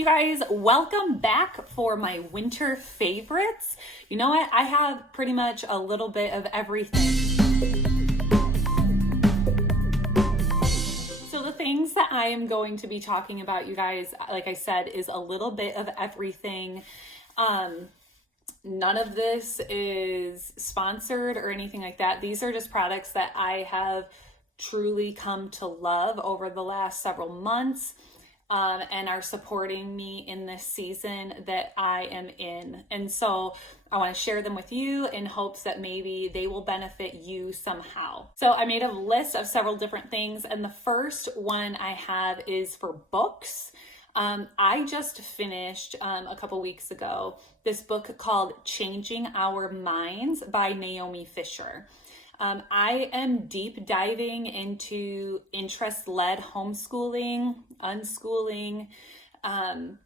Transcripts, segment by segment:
you guys, welcome back for my winter favorites. You know what? I have pretty much a little bit of everything. So the things that I am going to be talking about, you guys, like I said, is a little bit of everything. None of this is sponsored or anything like that. These are just products that I have truly come to love over the last several months. And are supporting me in this season that I am in. And so I want to share them with you in hopes that maybe they will benefit you somehow. So I made a list of several different things. And the first one I have is for books. I just finished a couple weeks ago this book called Changing Our Minds by Naomi Fisher. I am deep diving into interest-led homeschooling, unschooling, and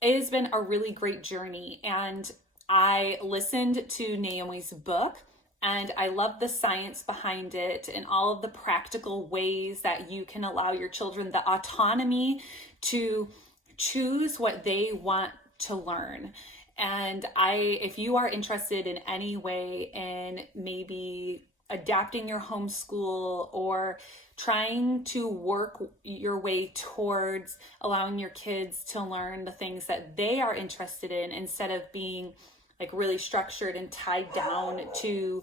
it has been a really great journey. And I listened to Naomi's book, and I love the science behind it and all of the practical ways that you can allow your children the autonomy to choose what they want to learn. And if you are interested in any way in maybe adapting your homeschool or trying to work your way towards allowing your kids to learn the things that they are interested in instead of being like really structured and tied down to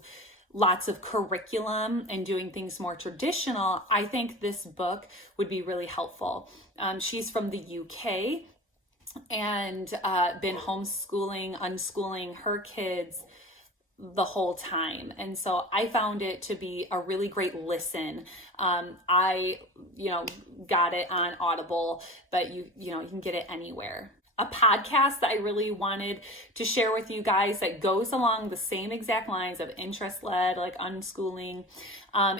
lots of curriculum and doing things more traditional, I think this book would be really helpful. She's from the UK. And been homeschooling, unschooling her kids the whole time. And so I found it to be a really great listen. I got it on Audible, but you can get it anywhere. A podcast that I really wanted to share with you guys that goes along the same exact lines of interest-led, like unschooling,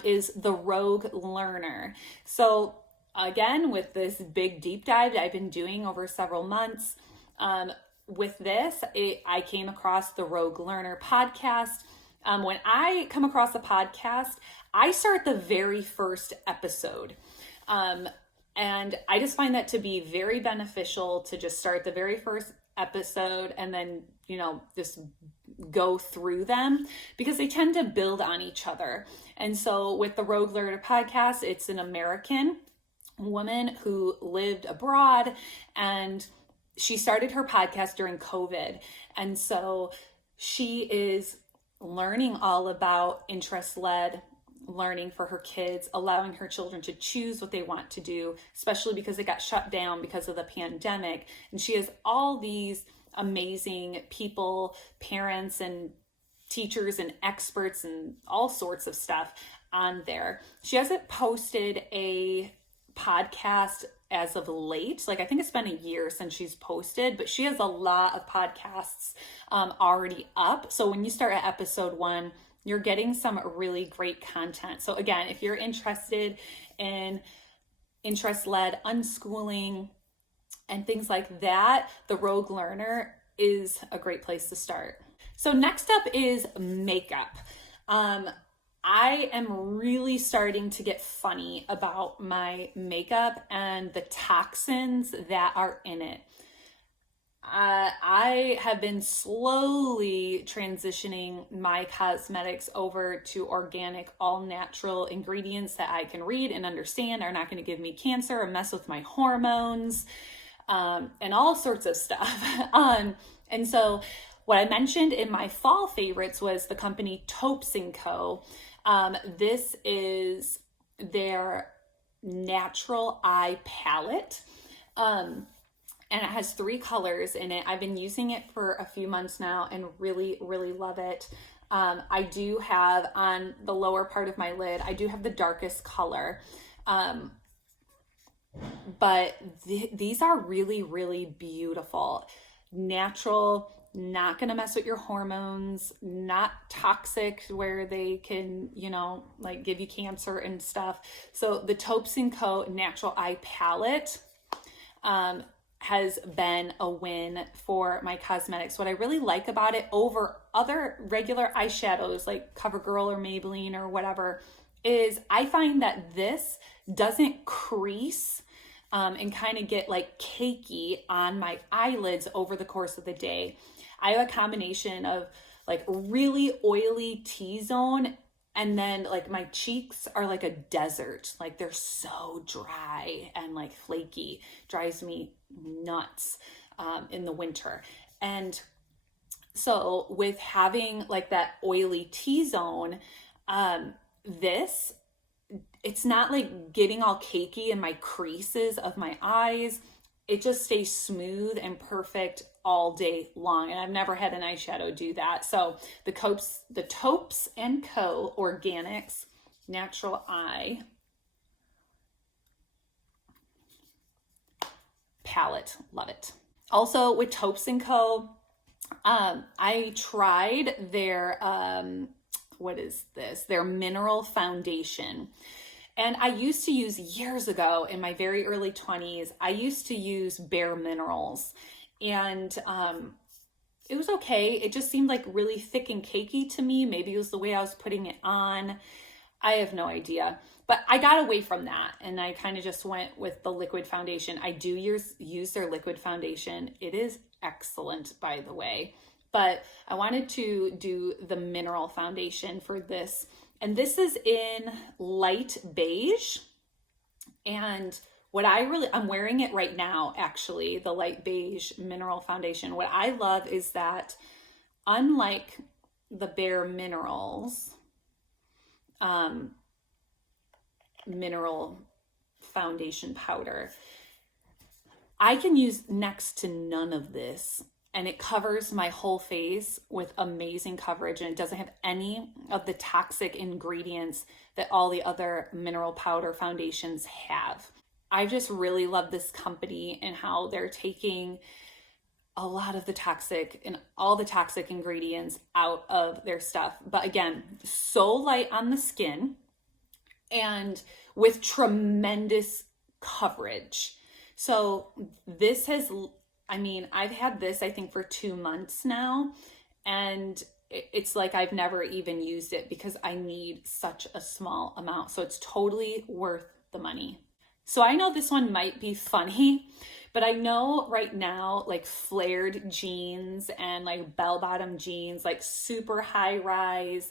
is The Rogue Learner. So again, with this big deep dive that I've been doing over several months, with this, I came across the Rogue Learner podcast. When I come across a podcast, I start the very first episode. And I just find that to be very beneficial to just start the very first episode and then, just go through them because they tend to build on each other. And so with the Rogue Learner podcast, it's an American woman who lived abroad, and she started her podcast during COVID. And so she is learning all about interest-led learning for her kids, allowing her children to choose what they want to do, especially because it got shut down because of the pandemic. And she has all these amazing people, parents and teachers and experts and all sorts of stuff on there. She hasn't posted a podcast as of late. Like, I think it's been a year since she's posted, but she has a lot of podcasts already up. So when you start at episode 1, you're getting some really great content. So again, if you're interested in interest-led unschooling and things like that, the Rogue Learner is a great place to start. So next up is makeup. I am really starting to get funny about my makeup and the toxins that are in it. I have been slowly transitioning my cosmetics over to organic, all natural ingredients that I can read and understand are not going to give me cancer or mess with my hormones, and all sorts of stuff. And so what I mentioned in my fall favorites was the company Topes & Co. This is their natural eye palette. And it has 3 colors in it. I've been using it for a few months now and really, really love it. I do have on the lower part of my lid, I do have the darkest color. But these are really, really beautiful. Natural, not going to mess with your hormones, not toxic where they can, like give you cancer and stuff. So the Topes & Co. Natural Eye Palette has been a win for my cosmetics. What I really like about it over other regular eyeshadows like CoverGirl or Maybelline or whatever is I find that this doesn't crease and kind of get like cakey on my eyelids over the course of the day. I have a combination of like really oily T-zone, and then like my cheeks are like a desert. Like they're so dry and like flaky. Drives me nuts in the winter. And so with having like that oily T-zone, this, it's not like getting all cakey in my creases of my eyes. It just stays smooth and perfect all day long. And I've never had an eyeshadow do that. So the Topes & Co. Organics Natural Eye palette. Love it. Also with Topes & Co., I tried their, what is this? Their mineral foundation. And I used to use, years ago in my very early 20s, I used to use Bare Minerals. And it was okay. It just seemed like really thick and cakey to me. Maybe it was the way I was putting it on. I have no idea. But I got away from that and I kind of just went with the liquid foundation. I do use their liquid foundation. It is excellent, by the way. But I wanted to do the mineral foundation for this. And this is in light beige. And what I'm wearing it right now, actually, the light beige mineral foundation. What I love is that unlike the Bare Minerals mineral foundation powder, I can use next to none of this. And it covers my whole face with amazing coverage, and it doesn't have any of the toxic ingredients that all the other mineral powder foundations have. I just really love this company and how they're taking a lot of the toxic and all the toxic ingredients out of their stuff. But again, so light on the skin and with tremendous coverage. So this has, I've had this, I think, for 2 months now, and it's like I've never even used it because I need such a small amount. So it's totally worth the money. So I know this one might be funny, but I know right now, like flared jeans and like bell-bottom jeans, like super high rise,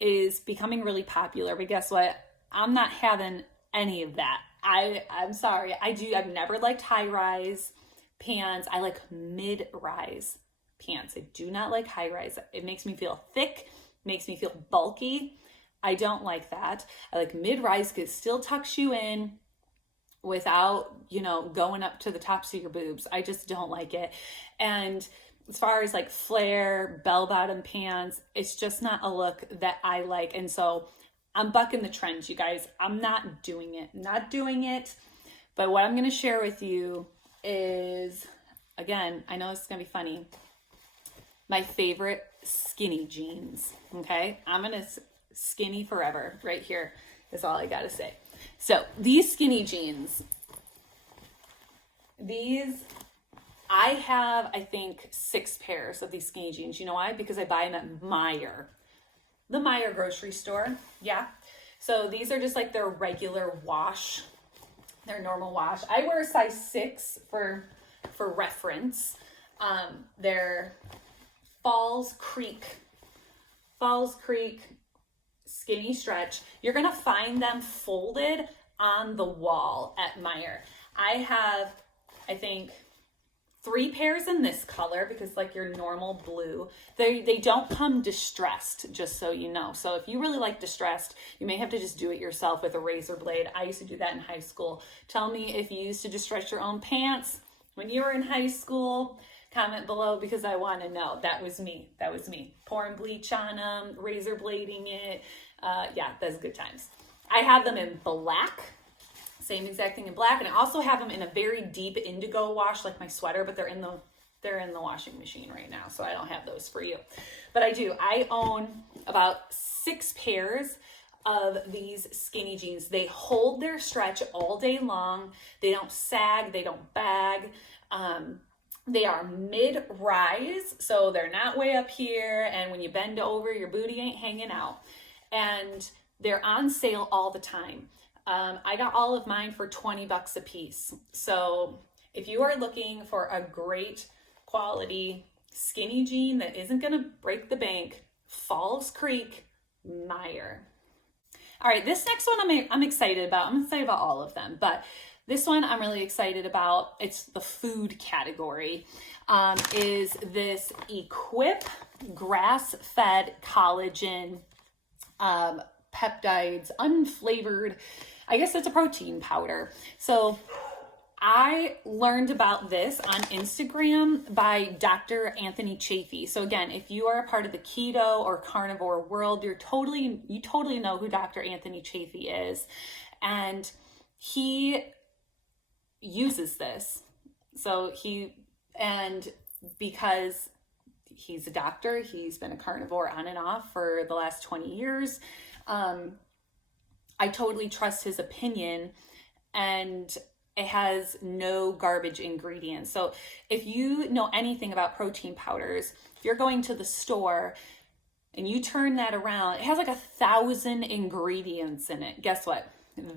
is becoming really popular. But guess what? I'm not having any of that. I'm sorry. I've never liked high rise pants. I like mid-rise pants. I do not like high rise. It makes me feel thick, makes me feel bulky. I don't like that. I like mid-rise because it still tucks you in without, going up to the tops of your boobs. I just don't like it. And as far as like flare, bell-bottom pants, it's just not a look that I like. And so I'm bucking the trends, you guys. I'm not doing it. But what I'm going to share with you is, again, I know this is going to be funny, my favorite skinny jeans, okay? I'm going to skinny forever right here is all I got to say. So these skinny jeans, I have, I think, 6 pairs of these skinny jeans. You know why? Because I buy them at Meijer, the Meijer grocery store. Yeah. So these are just like their regular wash, their normal wash. I wear a size 6 for reference. They're Falls Creek skinny stretch. You're going to find them folded on the wall at Meijer. I have, I think, 3 pairs in this color because like your normal blue. They don't come distressed, just so you know. So if you really like distressed, you may have to just do it yourself with a razor blade. I used to do that in high school. Tell me if you used to distress your own pants when you were in high school. Comment below because I want to know. That was me. Pouring bleach on them, razor blading it. Yeah, that's good times. I have them in black. Same exact thing in black. And I also have them in a very deep indigo wash, like my sweater, but they're in the washing machine right now. So I don't have those for you. But I do. I own about 6 pairs of these skinny jeans. They hold their stretch all day long. They don't sag. They don't bag. They are mid-rise, so they're not way up here, and when you bend over, your booty ain't hanging out. And they're on sale all the time. I got all of mine for 20 bucks a piece. So if you are looking for a great quality skinny jean that isn't gonna break the bank, Falls Creek, Meijer. All right, this next one I'm excited about. I'm excited about all of them, but this one I'm really excited about. It's the food category. Is this Equip grass-fed collagen peptides, unflavored. I guess it's a protein powder. So I learned about this on Instagram by Dr. Anthony Chafee. So again, if you are a part of the keto or carnivore world, you totally know who Dr. Anthony Chafee is. And he uses this. Because he's a doctor, he's been a carnivore on and off for the last 20 years. I totally trust his opinion, and it has no garbage ingredients. So if you know anything about protein powders, if you're going to the store and you turn that around, it has like 1,000 ingredients in it. Guess what?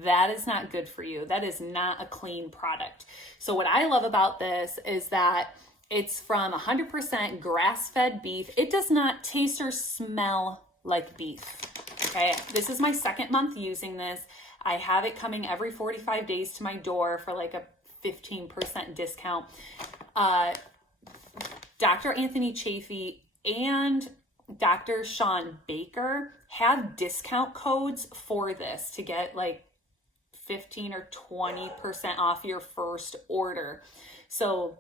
That is not good for you. That is not a clean product. So what I love about this is that it's from 100% grass-fed beef. It does not taste or smell like beef. Okay, this is my second month using this. I have it coming every 45 days to my door for like a 15% discount. Dr. Anthony Chafee and Dr. Sean Baker have discount codes for this to get like 15 or 20% off your first order. So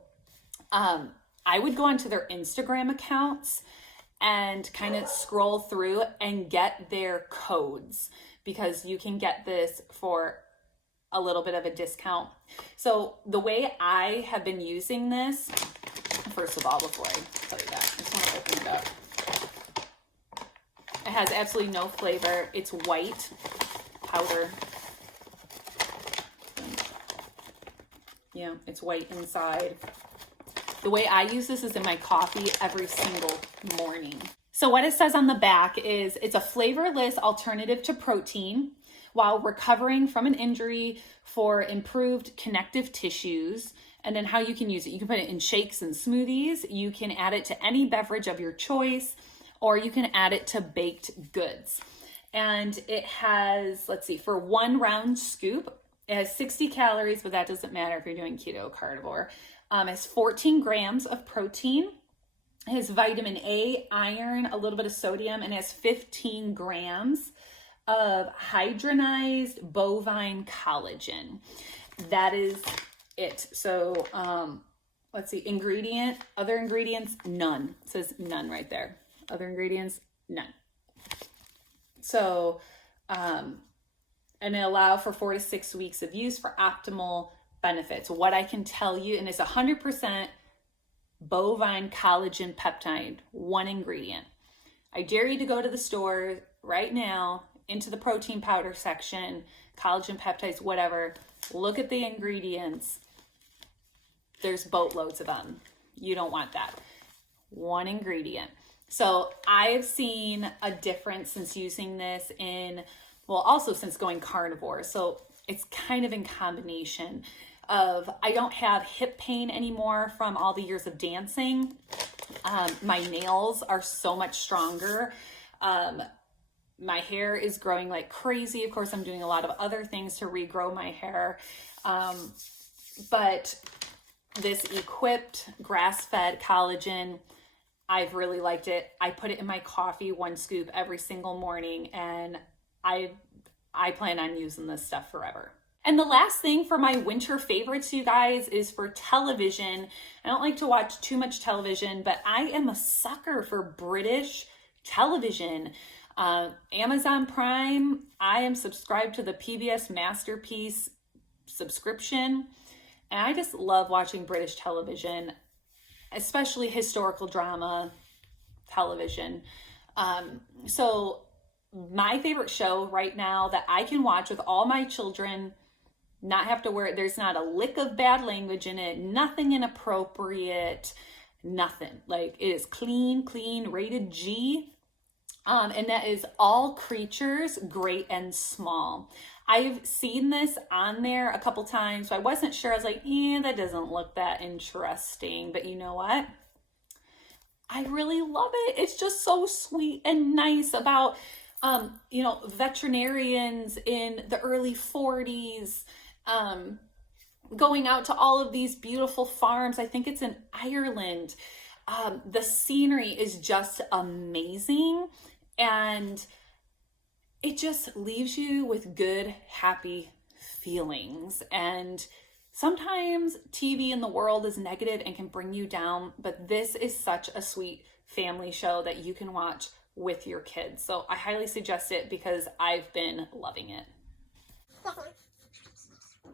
I would go onto their Instagram accounts and kind of scroll through and get their codes, because you can get this for a little bit of a discount. So the way I have been using this, first of all, before I tell you that, I just want to open it up. It has absolutely no flavor. It's white powder. Yeah, it's white inside. The way I use this is in my coffee every single morning. So what it says on the back is it's a flavorless alternative to protein while recovering from an injury for improved connective tissues. And then how you can use it. You can put it in shakes and smoothies. You can add it to any beverage of your choice, or you can add it to baked goods. And it has, let's see, for 1 round scoop, it has 60 calories, but that doesn't matter if you're doing keto or carnivore. It has 14 grams of protein. It has vitamin A, iron, a little bit of sodium, and it has 15 grams of hydrogenized bovine collagen. That is it. So let's see, other ingredients, none. It says none right there. Other ingredients, none. So, and it allows for 4 to 6 weeks of use for optimal benefits. What I can tell you, and it's 100% bovine collagen peptide, 1 ingredient. I dare you to go to the store right now, into the protein powder section, collagen peptides, whatever. Look at the ingredients. There's boatloads of them. You don't want that. 1 ingredient. So I've seen a difference since using this also since going carnivore. So it's kind of in combination of, I don't have hip pain anymore from all the years of dancing. My nails are so much stronger. My hair is growing like crazy. Of course, I'm doing a lot of other things to regrow my hair. But this Equipped grass-fed collagen, I've really liked it. I put it in my coffee, 1 scoop every single morning, and I plan on using this stuff forever. And the last thing for my winter favorites, you guys, is for television. I don't like to watch too much television, but I am a sucker for British television. Amazon Prime, I am subscribed to the PBS Masterpiece subscription, and I just love watching British television, especially historical drama television. So my favorite show right now that I can watch with all my children, not have to worry, there's not a lick of bad language in it, nothing inappropriate, nothing. Like, it is clean, rated G. And that is All Creatures, Great and Small. I've seen this on there a couple times, so I wasn't sure. I was like, that doesn't look that interesting. But you know what? I really love it. It's just so sweet and nice about, veterinarians in the early 40s, going out to all of these beautiful farms. I think it's in Ireland. The scenery is just amazing, and it just leaves you with good, happy feelings. And sometimes TV in the world is negative and can bring you down, but this is such a sweet family show that you can watch with your kids. So I highly suggest it because I've been loving it. Yes, ma'am.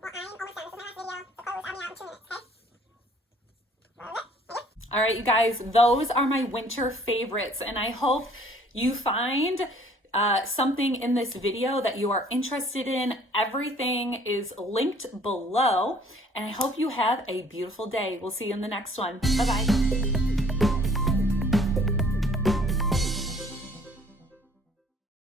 Well, I'm almost done. This is my last video. So close. I'll be out in 2 minutes, okay? All right, you guys, those are my winter favorites, and I hope you find something in this video that you are interested in. Everything is linked below, and I hope you have a beautiful day. We'll see you in the next one. Bye-bye.